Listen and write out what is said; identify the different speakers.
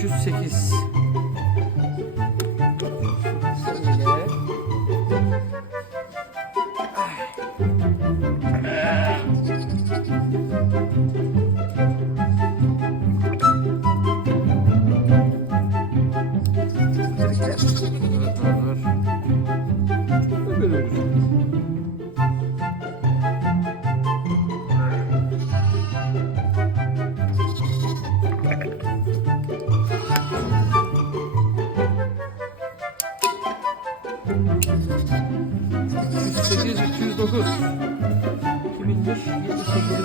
Speaker 1: 208. 800 309 2001 78